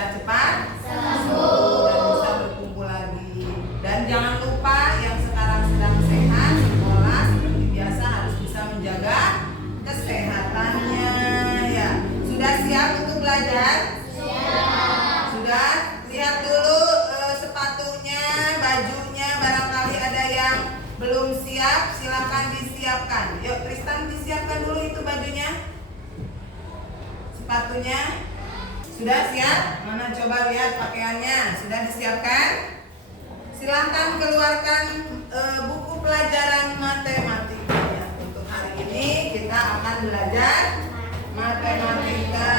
bisa cepat sembuh dan bisa berkumpul lagi. Dan jangan lupa yang sekarang sedang sehat sekolah seperti biasa harus bisa menjaga kesehatannya ya. Sudah siap untuk belajar? Siap. Sudah? Lihat dulu sepatunya, bajunya, barangkali ada yang belum siap, silakan disiapkan. Yuk Tristan, disiapkan dulu itu bajunya, sepatunya. Sudah siap? Mana coba lihat pakaiannya, sudah disiapkan? Silahkan keluarkan buku pelajaran matematika ya. Untuk hari ini kita akan belajar matematika.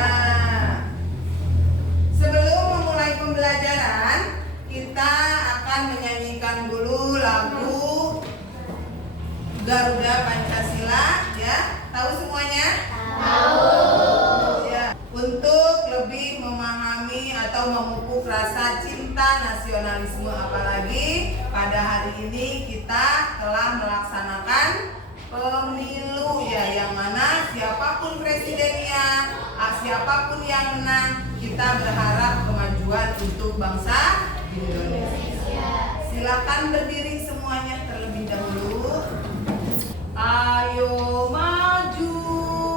Sebelum memulai pembelajaran, kita akan menyanyikan dulu lagu Garuda Pancasila ya. Tahu semuanya? Tahu. Ya, untuk lebih memahami atau memupuk rasa cinta nasionalisme, apalagi pada hari ini kita telah melaksanakan pemilu ya, yang mana siapapun presidennya, siapapun yang menang, kita berharap kemajuan untuk bangsa Indonesia. Silakan berdiri semuanya terlebih dahulu. Ayo maju,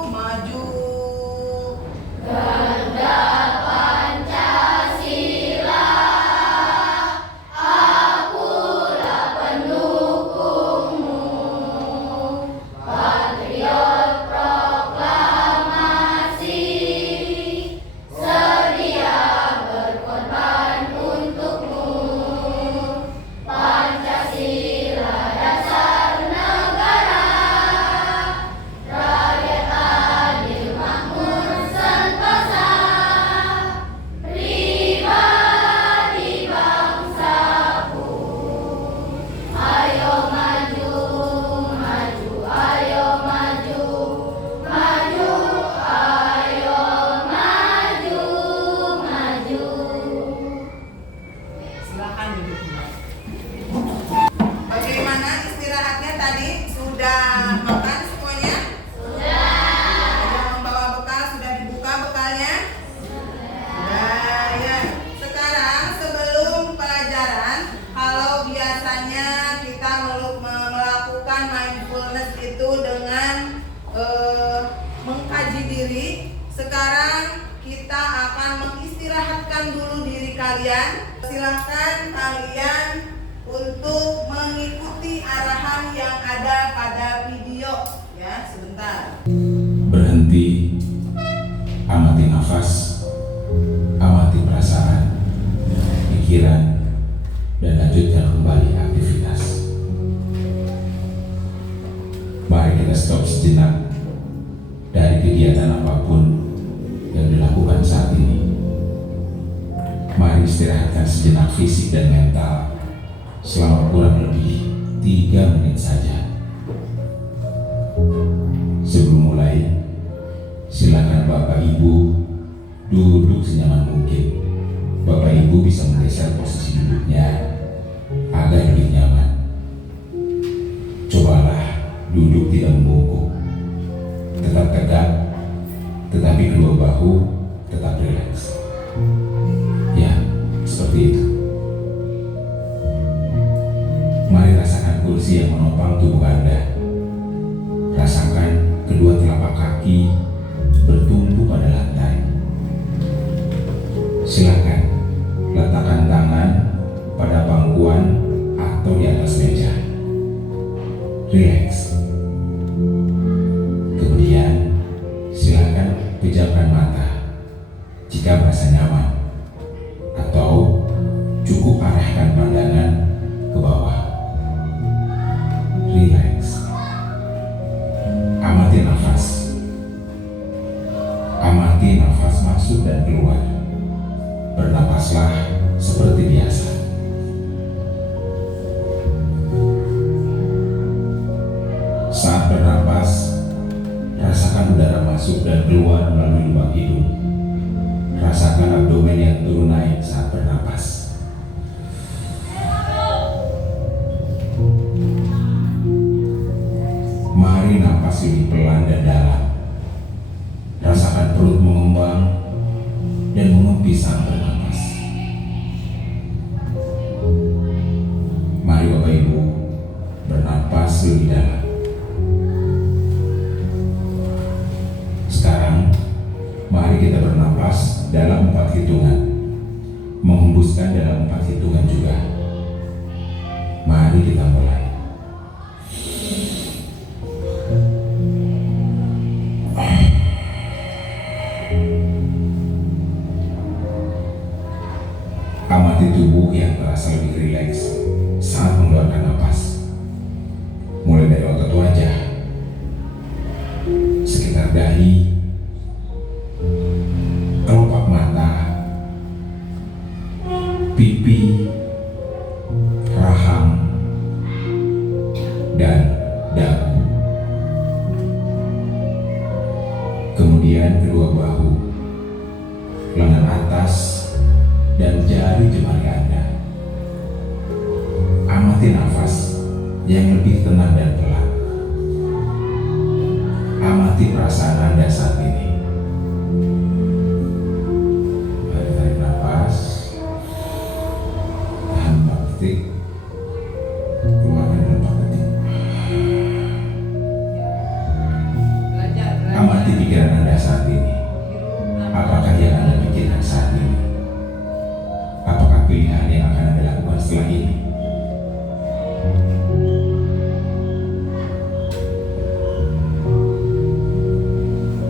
maju. Garuda Pancasila, akulah pendukungmu. Patriot proklamasi, sedia berkorban untukmu. Pancasila dasar negara, rakyat adil makmur sentosa, pribadi bangsaku. Ayo maju, maju, ayo maju, maju, ayo maju, maju. Silakan duduk. Bagaimana istirahatnya tadi? Sudah makan semuanya? Sudah. Ada yang membawa bekal, sudah dibuka bekalnya? Sudah ya. Sekarang sebelum pelajaran, kalau biasanya kita melakukan mindfulness itu dengan mengkaji diri, sekarang kita akan mengistirahatkan dulu diri kalian. Silahkan kalian untuk mengikuti arahan yang ada pada video ya, sebentar. Berhenti, amati nafas, amati perasaan, pikiran, dan lanjutkan kembali aktivitas. Mari kita stop sejenak dari kegiatan apapun yang dilakukan saat ini. Mari istirahatkan sejenak fisik dan mental selama kurang lebih 3 menit saja. Sebelum mulai, silakan Bapak Ibu duduk senyaman mungkin. Bapak Ibu bisa menggeser posisi duduknya agar lebih nyaman. Cobalah duduk tidak membungkuk, tetap tegak, tetapi kedua bahu tetap rileks. Ya, seperti itu. Mari rasakan kursi yang menopang tubuh Anda. Rasakan kedua telapak kaki bertumpu pada lantai. Silakan letakkan tangan pada pangkuan atau di atas meja. Rileks. Kemudian silakan pejamkan mata jika merasa nyaman, atau cukup arahkan pandangan ke bawah. Rileks. Amati nafas. Amati nafas masuk dan keluar. Bernapaslah seperti biasa. Saat bernapas, rasakan udara masuk dan keluar melalui lubang hidung. Rasakan abdomen yang turun naik saat bernapas. hitungan, menghembuskan dalam 4 hitungan juga. Mari kita mulai. Amati tubuh yang terasa lebih rileks saat mengeluarkan napas. Mulai dari otot wajah, sekitar dahi, kelopak mata, pipi, rahang, dan dagu. Kemudian kedua bahu, lengan atas, dan jari jemari Anda. Amati nafas yang lebih tenang dan pelan. Amati perasaan Anda saat ini. Mari tarik nafas, tahan 4 detik, keluarkan dalam 4 detik. Amati pikiran Anda saat ini. Apakah yang Anda pikirkan saat ini? Apakah pilihan yang akan Anda lakukan setelah ini?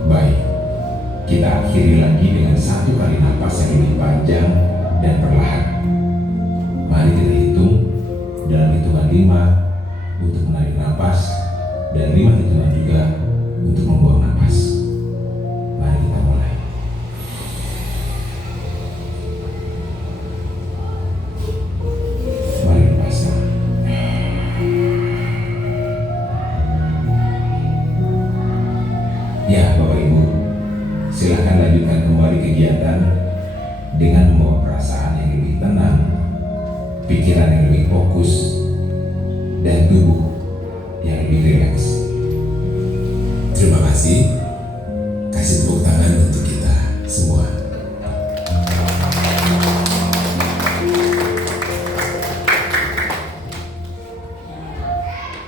Baik, kita akhiri lagi dengan 1 kali napas yang lebih panjang dan perlahan. Mari kita hitung dalam hitungan 5 untuk menarik napas dan 5 hitungan juga untuk membuang napas. Mari kita mulai. Mari lepaskan. Ya, Bapak Ibu, silakan lanjutkan kembali kegiatan dengan membawa perasaan yang lebih tenang, pikiran yang lebih fokus, dan tubuh yang lebih rileks. Terima kasih. Kasih tepuk tangan untuk kita semua.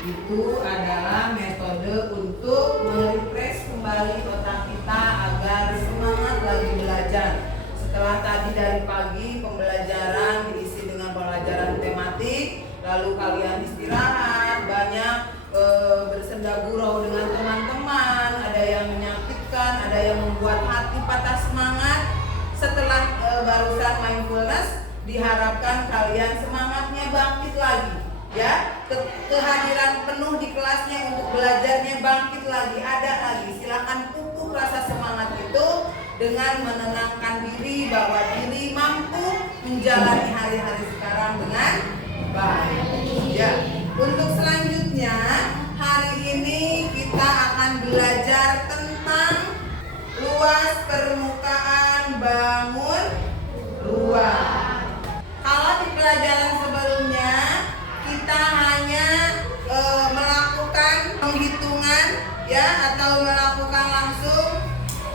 Itu adalah metode untuk merefresh kembali otak kita agar semangat lagi belajar. Setelah tadi dari pagi pembelajaran diisi dengan pembelajaran tematik, lalu kalian istirahat, banyak bersenda gurau dengan teman-teman, ada yang menyakitkan, ada yang membuat hati patah semangat. Setelah barusan mindfulness, diharapkan kalian semangatnya bangkit lagi, ya. Kehadiran penuh di kelasnya untuk belajarnya bangkit lagi, ada lagi. Silakan pupuk rasa semangat itu dengan menenangkan diri bahwa diri mampu menjalani hari-hari sekarang dengan baik. Ya. Untuk selanjutnya, hari ini kita akan belajar tentang luas permukaan bangun ruang. Kalau di pelajaran sebelumnya kita hanya melakukan penghitungan, ya, atau melakukan langsung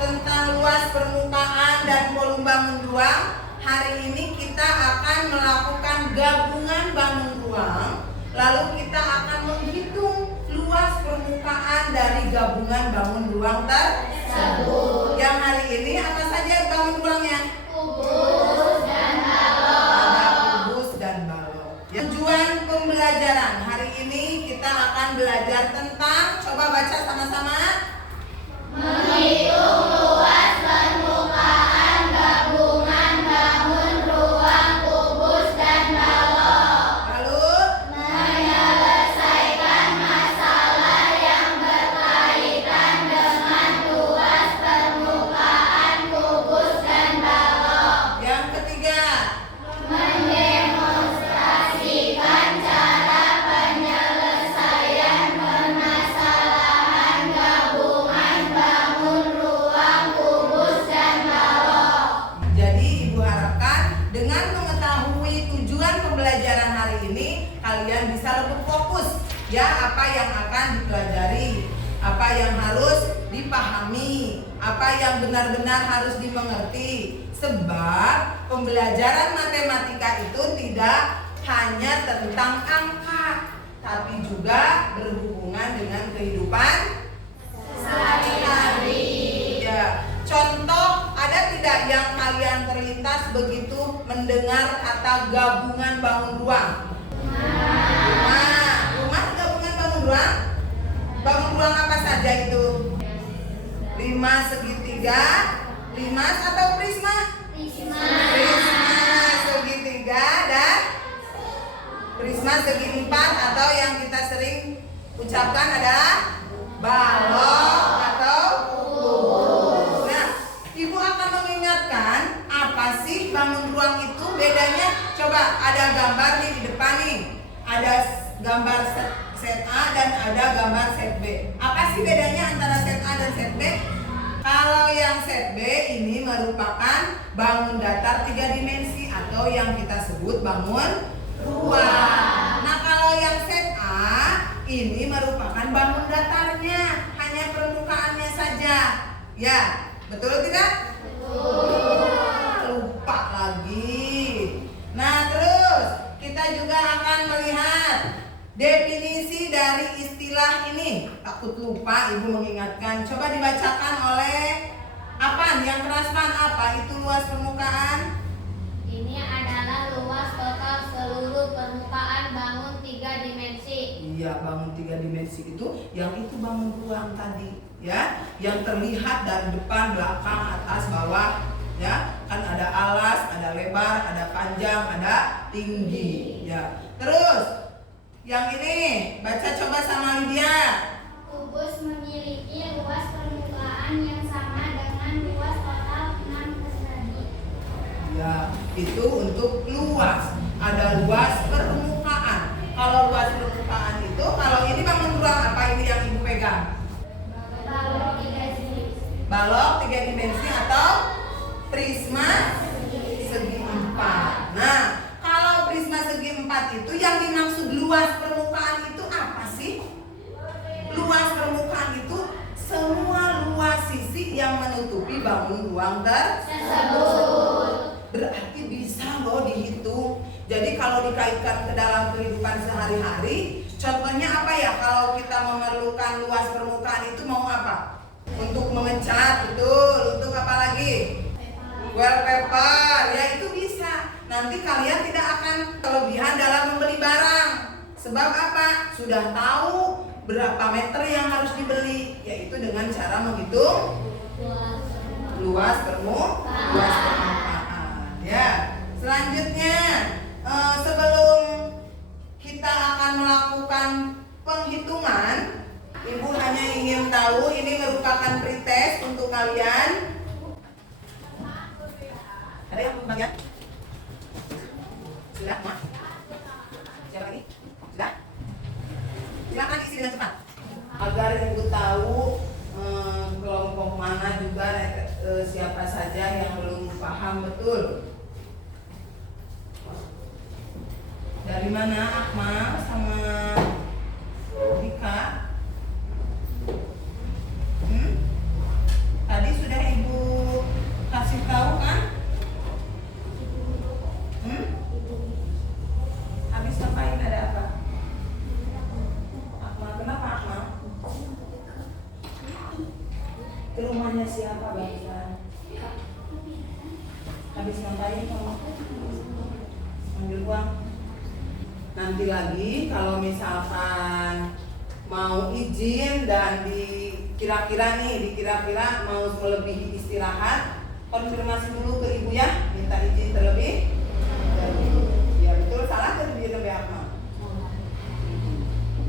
tentang luas permukaan dan volume bangun ruang. Hari ini kita akan melakukan gabungan bangun ruang. Lalu kita akan menghitung luas permukaan dari gabungan bangun ruang tersebut. Yang hari ini apa saja bangun ruangnya? Kubus dan balok. Ada kubus dan balok. Ya. Tujuan pembelajaran hari ini kita akan belajar tentang, coba baca sama-sama. Menghitung luas permukaan gabungan bangun ruang kubus dan balok. Lalu Menyelesaikan masalah yang berkaitan dengan luas permukaan kubus dan balok. yang ketiga, Mendemonstrasikan cara penyelesaian permasalahan gabungan bangun ruang kubus dan balok. jadi Ibu harapkan dengan mengetahui tujuan pembelajaran hari ini kalian bisa lebih fokus, ya, apa yang akan dipelajari, apa yang harus dipahami, apa yang benar-benar harus dimengerti. Sebab pembelajaran matematika itu tidak hanya tentang angka, tapi juga berhubungan dengan kehidupan sehari-hari. Ya, contoh ada tidak yang kalian teliti terlintas begitu mendengar kata gabungan bangun ruang? Rumah gabungan bangun ruang? Bangun ruang apa saja itu? 5 segitiga, limas atau prisma? Prisma segitiga dan prisma segi empat, atau yang kita sering ucapkan adalah balok atau kubus. Nah, Ibu akan mengingatkan apa sih bangun ruang itu bedanya? Coba ada gambar nih di depan nih. Ada gambar set A dan ada gambar set B. Apa sih bedanya antara set A dan set B? Kalau yang set B ini merupakan bangun datar 3 dimensi atau yang kita sebut bangun ruang. Nah, kalau yang set A ini merupakan bangun datarnya, hanya permukaannya saja. Ya, betul tidak? Lupa lagi. Nah, terus kita juga akan melihat definisi dari istilah ini. Takut lupa, Ibu mengingatkan. Coba dibacakan oleh Apan, yang keraspan apa itu luas permukaan? Ini adalah luas total seluruh permukaan bangun 3 dimensi. Iya, bangun 3 dimensi itu bangun ruang tadi, ya, yang terlihat dari depan, belakang, atas, bawah, ya, kan ada alas, ada lebar, ada panjang, ada tinggi, ya. Terus yang ini baca coba sama Lydia. Kubus memiliki luas permukaan yang sama dengan luas total 6 persegi. Ya, itu untuk luas. Ada luas permukaan. Kalau luas permukaan itu, kalau ini bangun ruang apa ini yang Ibu pegang? Balok 3 dimensi. Balok 3 dimensi atau prisma segi 4. Nah, kalau prisma segi 4 itu yang dimaksud luas permukaan itu apa sih? Luas permukaan itu semua luas sisi yang menutupi bangun ruang tersebut. Berarti bisa loh dihitung. Jadi kalau dikaitkan ke dalam kehidupan sehari-hari, contohnya apa ya? Kalau kita memerlukan luas permukaan itu mau apa? Untuk mengecat, betul. Untuk apa lagi? Wallpaper, ya itu bisa. Nanti kalian tidak akan kelebihan dalam membeli barang. Sebab apa? Sudah tahu berapa meter yang harus dibeli, yaitu dengan cara menghitung luas permukaan. Ya, selanjutnya sebelum kita akan melakukan penghitungan, Ibu hanya ingin tahu ini merupakan pretest untuk kalian. Ada yang mau bagian? Sudah, Ma? Siapa lagi? Sudah? Silakan isi dengan cepat agar Ibu tahu kelompok mana juga siapa saja yang belum paham betul. Dari mana Akmal sama Dika? Tadi sudah Ibu kasih tahu kan? Habis ngapain, ada apa? Akmal, kenapa Akmal? Ke rumahnya siapa barusan? Habis ngapain kamu? Ambil uang. Nanti lagi kalau misalkan mau izin dan dikira-kira mau melebihi istirahat, konfirmasi dulu ke Ibu ya, minta izin terlebih dahulu. Ya betul, salah kan lebih Akmal.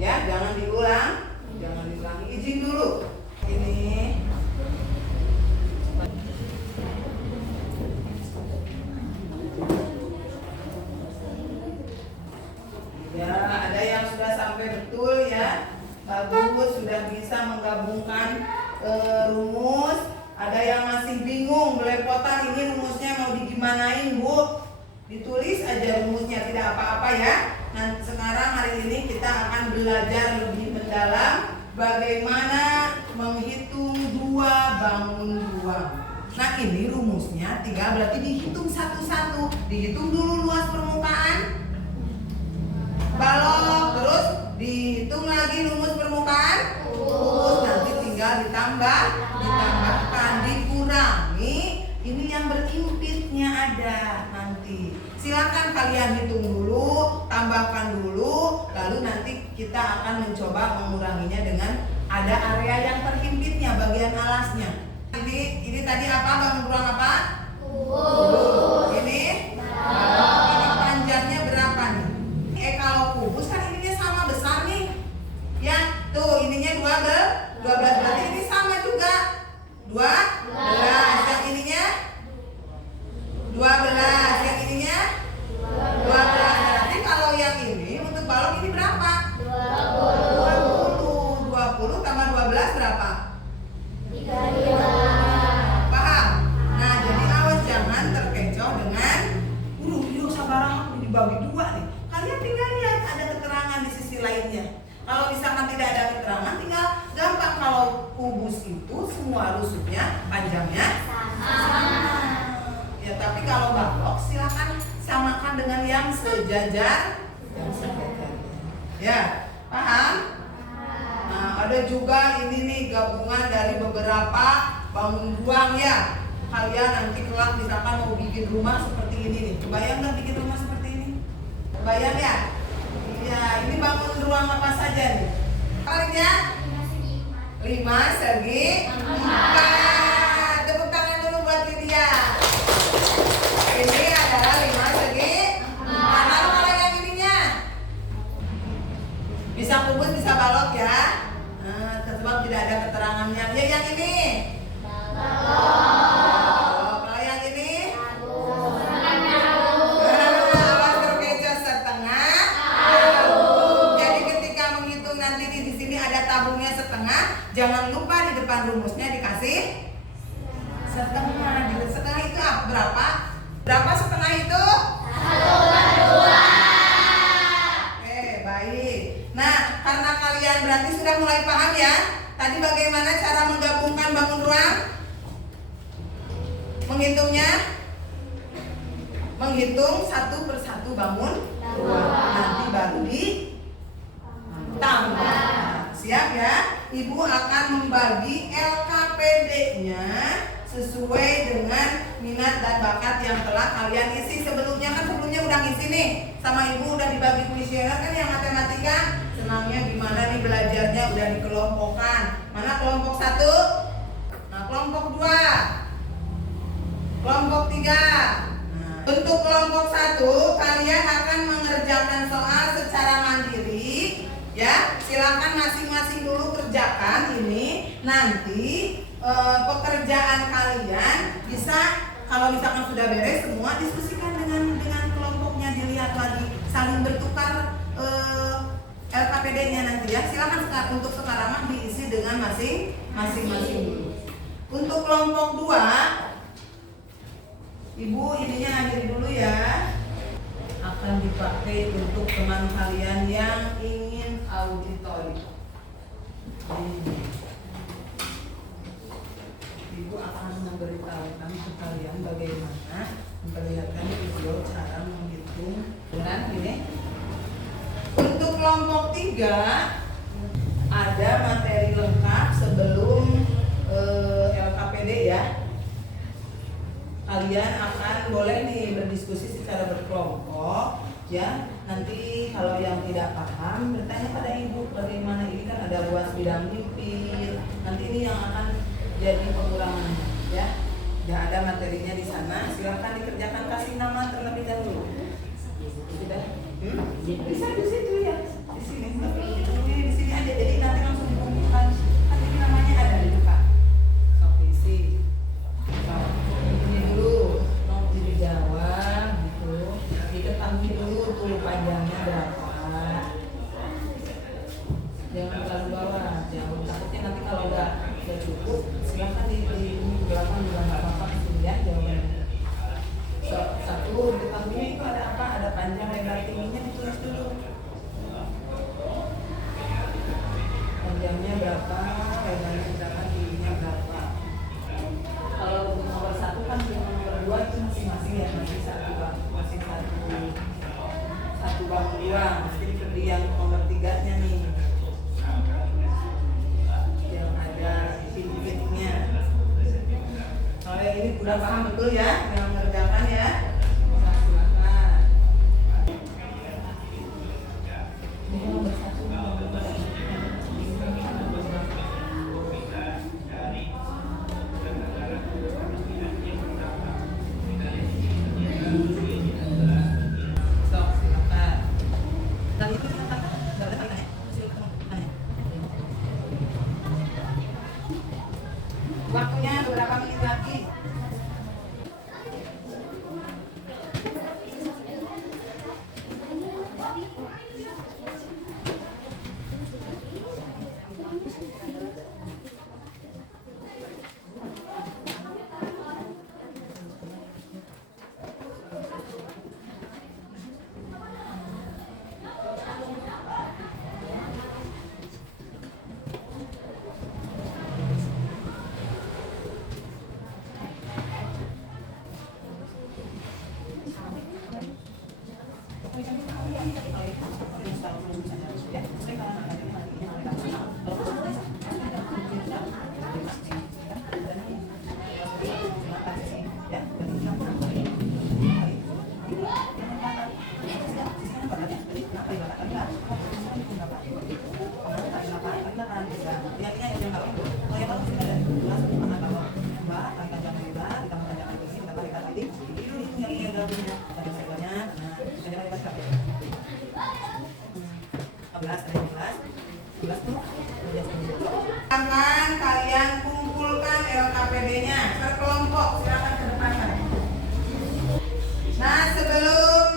Ya, jangan diulangi, izin dulu. Ini ya, ada yang sudah sampai betul ya, bagus, sudah bisa menggabungkan rumus. Ada yang masih bingung, belepotan ini rumusnya mau digimanain, Bu? Ditulis aja rumusnya, tidak apa-apa ya. Nah, sekarang hari ini kita akan belajar lebih mendalam bagaimana menghitung 2 bangun ruang. Nah, ini rumusnya 3, berarti dihitung satu-satu. Dihitung dulu luas permukaan balok, terus dihitung lagi rumus permukaan kubus, nanti tinggal ditambahkan, dikurangi ini yang berimpit titiknya ada nanti. Silakan kalian hitung dulu, tambahkan dulu, lalu nanti kita akan mencoba menguranginya dengan ada area yang terhimpitnya, bagian alasnya. Ini tadi apa, bangun ruang apa? Kubus. Ini panjangnya berapa nih? Kalau kubus kan ininya sama besar nih. Ya, tuh ininya 12 berarti ini sama juga. 12. Yang ininya 12. Yang ininya 12. Berarti kalau yang ini untuk balon ini berapa? 20 tambah 12 berapa? 32. Paham? Nah, jadi awas jangan terkecoh dengan sabarang dibagi dua nih. Kalian tinggal lihat ada keterangan di sisi lainnya. Kalau misalkan tidak ada keterangan, tinggal gampang. Kalau kubus itu semua rusuknya panjangnya sama. Ya, tapi kalau balok silakan samakan dengan yang sejajar. Ya, paham? Nah, ada juga ini nih gabungan dari beberapa bangun ruang ya. Kalian nanti kelak misalkan mau bikin rumah seperti ini nih. Kebayang nggak bikin rumah seperti ini? Kebayang ya? Iya, ini bangun ruang apa saja nih? Kalinya 5 segi 4. Tepuk tangan dulu buat Lydia. Ini adalah 5 segi 4. Lalu kalau yang ininya bisa kubus, bisa balok ya. Nah, sebab tidak ada keterangannya. Ya, yang ini balok. Kalau yang ini awas terkecoh setengah. Jadi ketika menghitung nanti di sini ada tabungnya setengah, jangan lupa di depan rumusnya dikasih setengah. Di setengah itu berapa? Berapa setengah itu? 1/2. Oke, baik. Nah, karena kalian berarti sudah mulai paham ya. Tadi bagaimana cara menggabungkan bangun ruang? Menghitungnya? Menghitung satu persatu bangun ruang. Nanti baru ditambah. Siap ya? Ibu akan membagi LKPD-nya sesuai dengan minat dan bakat yang telah kalian isi. Sebelumnya udah ngisi nih. Sama ibu udah dibagi kuesioner kan yang matematika. Senangnya gimana nih belajarnya, udah dikelompokkan. Mana kelompok 1? Nah, kelompok 2, kelompok 3. Untuk kelompok 1 kalian akan mengerjakan soal secara mandiri ya. Silakan masing-masing dulu kerjakan ini. Nanti pekerjaan kalian bisa, kalau misalkan sudah beres semua, diskusikan dengan kelompoknya, dilihat lagi, saling bertukar LKPD-nya nanti ya. Silakan untuk sekarang diisi dengan masing-masing dulu. Untuk kelompok 2, ibu ininya akhiri dulu ya. Akan dipakai untuk teman kalian yang ingin auditori. Ibu akan memberitahukan ke kalian bagaimana memperlihatkan video cara menghitung dengan ini. Untuk kelompok 3 ada materi lengkap sebelum LKPD ya. Kalian akan boleh nih berdiskusi secara berkelompok ya. Nanti kalau yang tidak paham bertanya pada ibu bagaimana, ini kan ada ruas bidang nyipir. Nanti ini yang akan jadi pengurangannya ya. Tidak ada materinya di sana. Silakan dikerjakan, kasih nama terlebih dahulu. Sudah? Bisa di situ ya. Di sini. Di sini aja. Jadi nanti langsung dikumpulkan. Nanti namanya ada di depan. Sok isi. Ini dulu mau dijawab gitu. Diketahui dulu tuh panjangnya berapa. Jangan terlalu bawah. Jangan takutnya nanti kalau udah cukup, silakan di belakang juga nggak apa-apa ya jawabannya. Satu diketahui itu ada apa? Ada panjang, lebar, tingginya ditulis dulu. Panjangnya berapa, lebarnya berapa, tingginya berapa. Kalau untuk nomor 1 kan dengan nomor 2 itu masing-masing ya, masih satu bangun ruang. Mesti diberi yang nomor 3-nya nih, yang ada titik-titiknya. Kalau yang ini udah paham betul ya yang mengerjakan Gelas tuh. Silakan kalian kumpulkan LKPD-nya per kelompok. Silakan ke depan. Nah, sebelum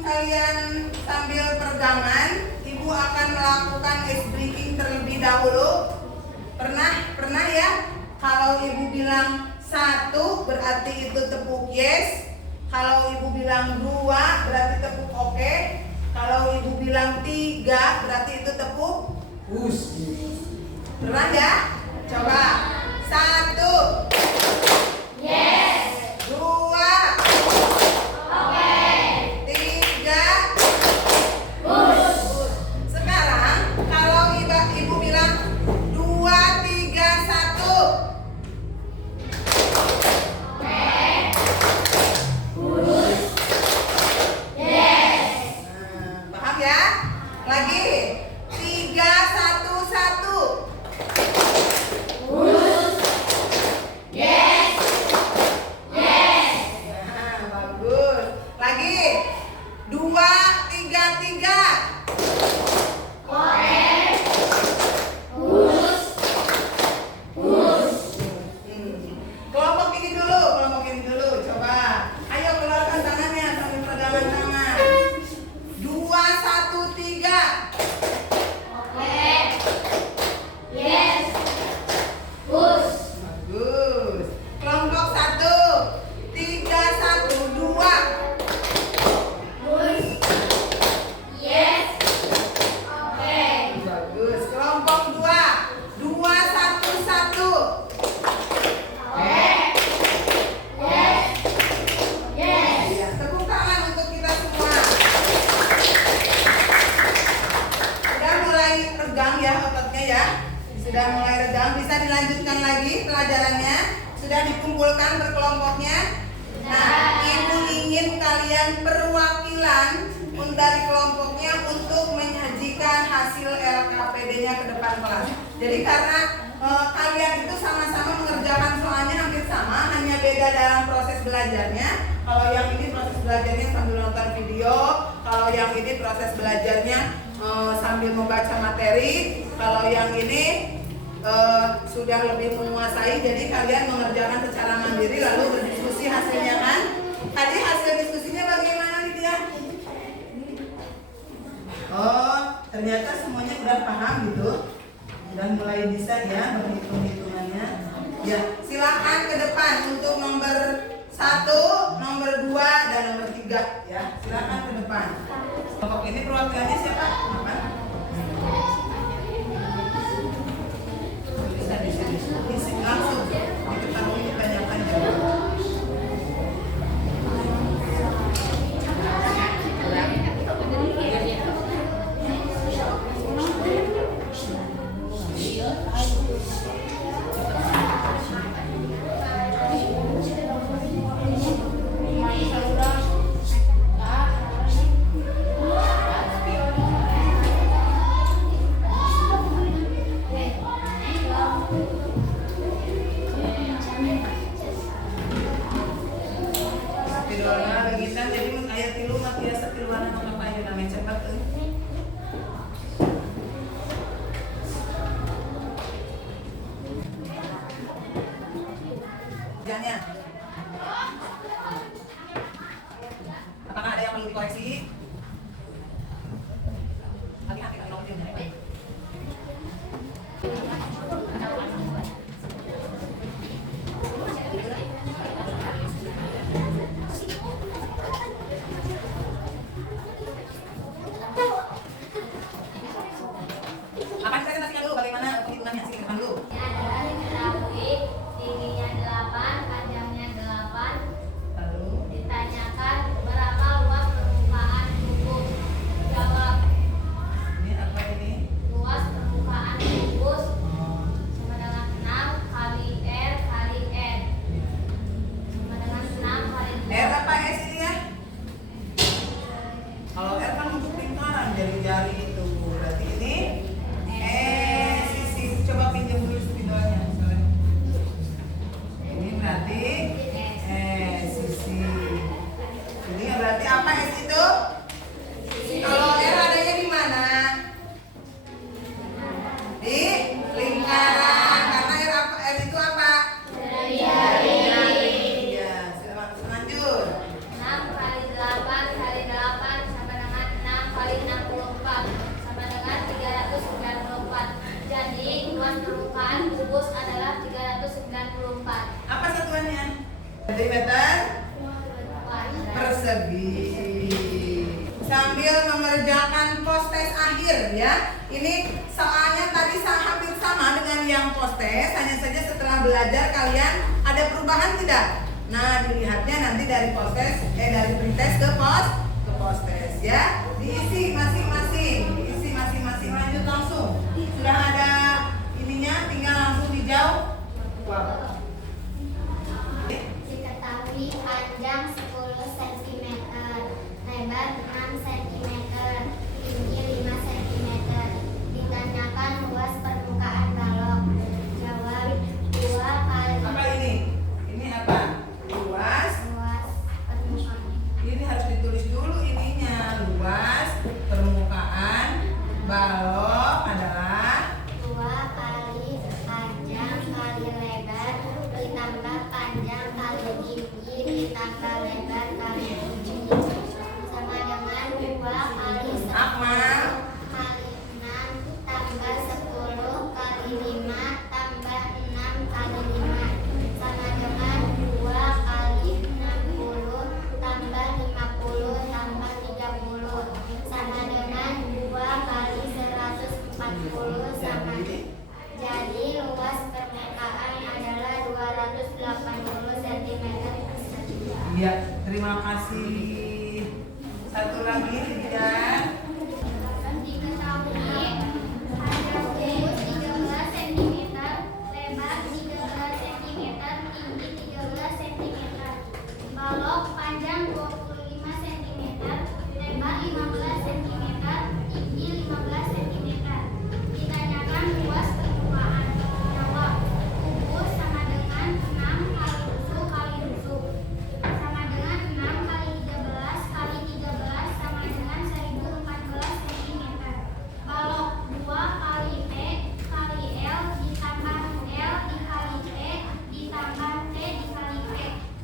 kalian sambil peregangan, Ibu akan melakukan ice breaking terlebih dahulu. Pernah ya? Kalau Ibu bilang 1 berarti itu tepuk yes. Kalau Ibu bilang 2 berarti tepuk oke. Kalau Ibu bilang 3 berarti itu tepuk push. Pernah ya? Coba. 1 Yes. 2 Oke. 3 Push. Sekarang kalau Ibu bilang 2 3 1. Oke. Push. Yes. Paham ya? Lagi 3 1 1. Push. Yes. Yes. Nah, bagus. Lagi 2 3 3. Oke. Push. Push. Kelompok ini dulu. Coba. Ayo keluarkan tangannya sambil pegangan tangan. 2 1 3. Oke. Yes. Push. Bagus. Kelompok 1 3 1 2. Push. Yes. Oke. Bagus. Kelompok 2 2 1 1. Oke. Yes. Yes. Iya, tepuk tangan untuk kita semua. Sudah mulai regang ya ototnya ya. Sudah mulai regang, bisa dilanjutkan lagi pelajarannya. Sudah dikumpulkan berkelompoknya. Nah, Ibu ingin kalian perwakilan dari kelompoknya untuk menyajikan hasil LKPD-nya ke depan kelas. Jadi karena kalian itu sama-sama mengerjakan soalnya hampir sama, hanya beda dalam proses belajarnya. Kalau yang ini proses belajarnya sambil nonton video, kalau yang ini proses belajarnya sambil membaca materi, kalau yang ini sudah lebih menguasai, jadi kalian mengerjakan secara mandiri lalu berdiskusi hasilnya kan. Tadi hasil diskusinya bagaimana Lydia? Oh, ternyata semuanya udah paham gitu. Udah mulai bisa ya berhitung-hitungannya. Ya, silakan ke depan untuk nomor 1, nomor 2 dan nomor 3 ya. Silakan ke depan. Kelompok ini perwakilannya siapa? Apa? Bisa diskusi langsung diketahui ditanyakan jawab. Tidurnya begitan jadi mun aya tilu mah tiasa tiluan anu kapayu nami cepet euy. Jangan. Apakah ada yang perlu dikoreksi? Hati-hati kalau dia nyari. Akan saya presentasikan dulu bagaimana penghitungannya sini ke depan dulu. Adalah diketahui tingginya 8, panjangnya 8. Lalu Ditanyakan berapa luas permukaan kubus. Jawab. ini apa ini? Luas permukaan kubus sama dengan 6 kali R kali N sama dengan 6 kali 2. R apa S ini ya? Kalau R kan untuk lingkaran jari-jari itu. Berarti ini sisi. Coba pinjam dulu spidolnya. Ini berarti sisi. Ini berarti apa S itu? Kalau R adanya di mana? Sambil mengerjakan postes akhir ya. Ini soalnya tadi hampir sama dengan yang postes, hanya saja setelah belajar kalian ada perubahan tidak? Nah, dilihatnya nanti dari dari pretest ke postes ya. Diisi masing-masing. Lanjut langsung. Sudah ada ininya, tinggal langsung dijawab. Diketahui panjang 10 cm, lebar 6 cm, tinggi 5 cm. Ditanyakan luas permukaan balok. Jawab 2 kali Apa ini? Ini apa? Luas. luas permukaan. Ini harus ditulis dulu ininya. Luas permukaan balok adalah 2 kali panjang kali lebar ditambah panjang kali tinggi ditambah lebar kali tinggi sama dengan 2 kali 10 Akmal. kali 6 tambah 10 kali 5 tambah 6 kali 5 sama dengan 2 kali 60 tambah 50 tambah 30 sama dengan 2 kali 140 sama. Jadi luas permukaan adalah 280 cm persegi. Iya, terima kasih. Satu lagi tidak. Diketahui panjang kubus 13 cm, lebar 13 cm, tinggi 13 cm. Balok panjang 25 cm, lebar 15 cm, tinggi 15 cm. Ditanyakan luas permukaan. Jawab. Kubus sama dengan 6 kali rusuk kali rusuk. Sama dengan 6 kali 13 kali 13 sama dengan 1014 cm. Balok 2 kali P kali L ditambah L dikali T ditambah T dikali P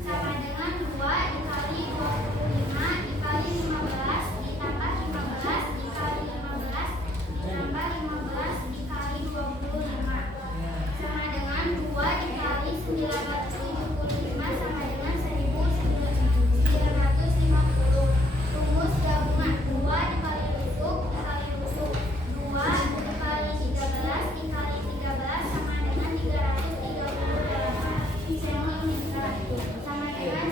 sama dengan 2 dikali 25 dikali 15 ditambah 15 dikali 15 ditambah 15 dikali 25 sama dengan 2 dikali 975 sama dengan 1950. Rumus gabungan 2 dikali rusuk 2 dikali 13 dikali 13 sama dengan 338 cm sama dengan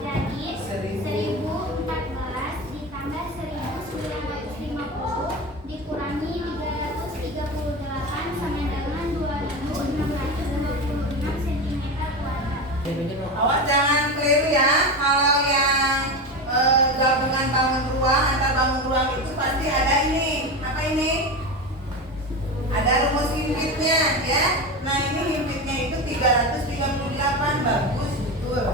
jadi 1014 ditambah 1950 dikurangi 338 sama dengan 2626 cm kuadrat. Awas jangan keliru ya. Kalau yang gabungan bangun ruang, antar bangun ruang itu pasti ada ini. Apa ini? Ada rumus himpitnya ya. Nah, ini himpitnya itu 338. Bagus, betul.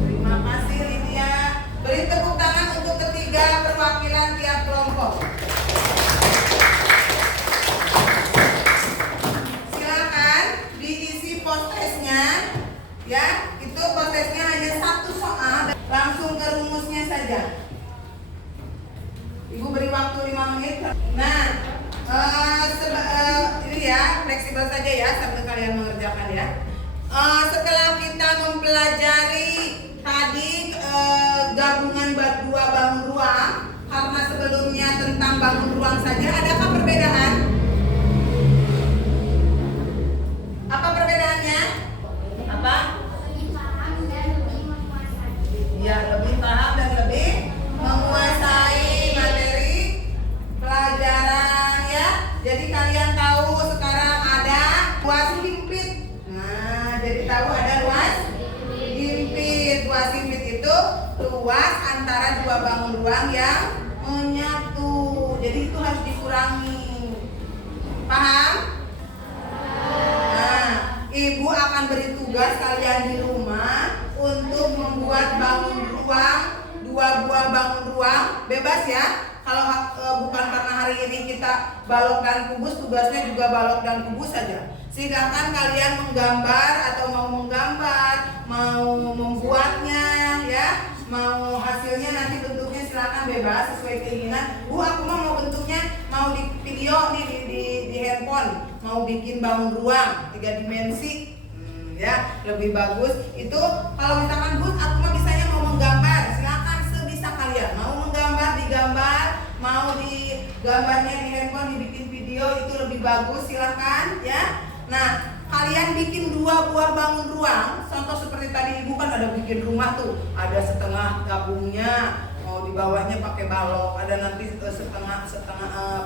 Terima kasih Lydia. Beri tepuk tangan untuk ketiga perwakilan tiap kelompok. Silakan diisi postesnya ya. Itu postesnya hanya 1 soal. Langsung ke rumusnya saja. Ibu beri waktu 5 menit. Nah, ini ya, fleksibel saja ya sambil kalian mengerjakan ya. Setelah kita mempelajari tadi gabungan dua bangun ruang, karena sebelumnya tentang bangun ruang saja, adakah perbedaan? Apa perbedaannya? Apa? Lebih paham dan lebih menguasai. Ya, lebih paham dan lebih menguasai materi pelajaran ya. Jadi kalian tahu sekarang ada luas himpit. Nah, jadi tahu ada luas himpit. Luas himpit itu luas antara dua bangun ruang yang menyatu. Jadi itu harus dikurangi. Paham? Nah, ibu akan beri tugas kalian di rumah untuk membuat bangun ruang, 2 buah bangun ruang, bebas ya. Kalau bukan karena hari ini kita balok dan kubus, tugasnya juga balok dan kubus saja. Silahkan kalian menggambar atau mau menggambar, mau membuatnya ya, mau hasilnya nanti bentuknya silahkan silakan bebas sesuai keinginan. Bu, aku mau bentuknya mau di video nih di handphone, mau bikin bangun ruang 3 dimensi. Ya, lebih bagus. Itu kalau misalkan Bu, aku mah bisanya mau menggambar, silakan sebisa kalian. Mau menggambar digambar, mau di gambarnya di handphone dibikin video, itu lebih bagus, silakan ya. Nah, kalian bikin 2 buah bangun ruang. Contoh seperti tadi Ibu kan ada bikin rumah tuh, ada setengah gabungnya, mau di bawahnya pakai balok, ada nanti setengah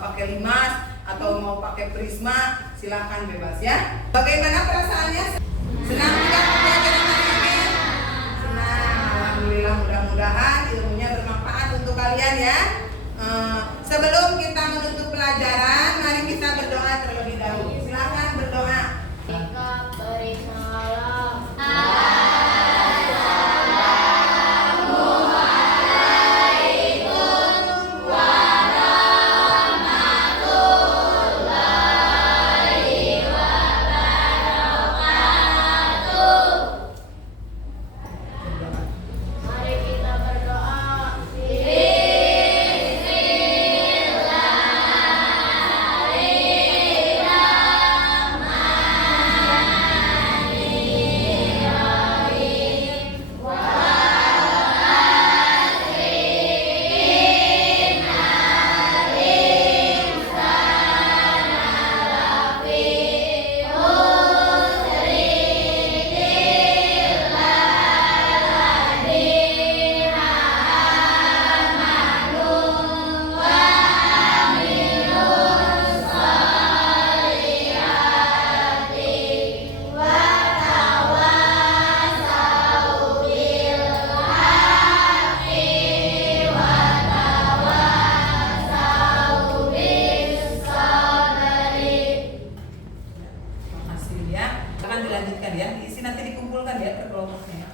pakai limas atau mau pakai prisma, silakan bebas ya. Bagaimana perasaannya? Senang tidak pembelajaran hari ini? Senang, alhamdulillah, mudah-mudahan ilmunya bermanfaat untuk kalian ya. Sebelum kita menutup pelajaran, mari kita berdoa terlebih dahulu. Silakan berdoa. Kita beri salam. Mari kita berdoa. Makasih ya. Akan dilanjutkan ya. Diisi nanti dikumpulkan ya per kelompoknya.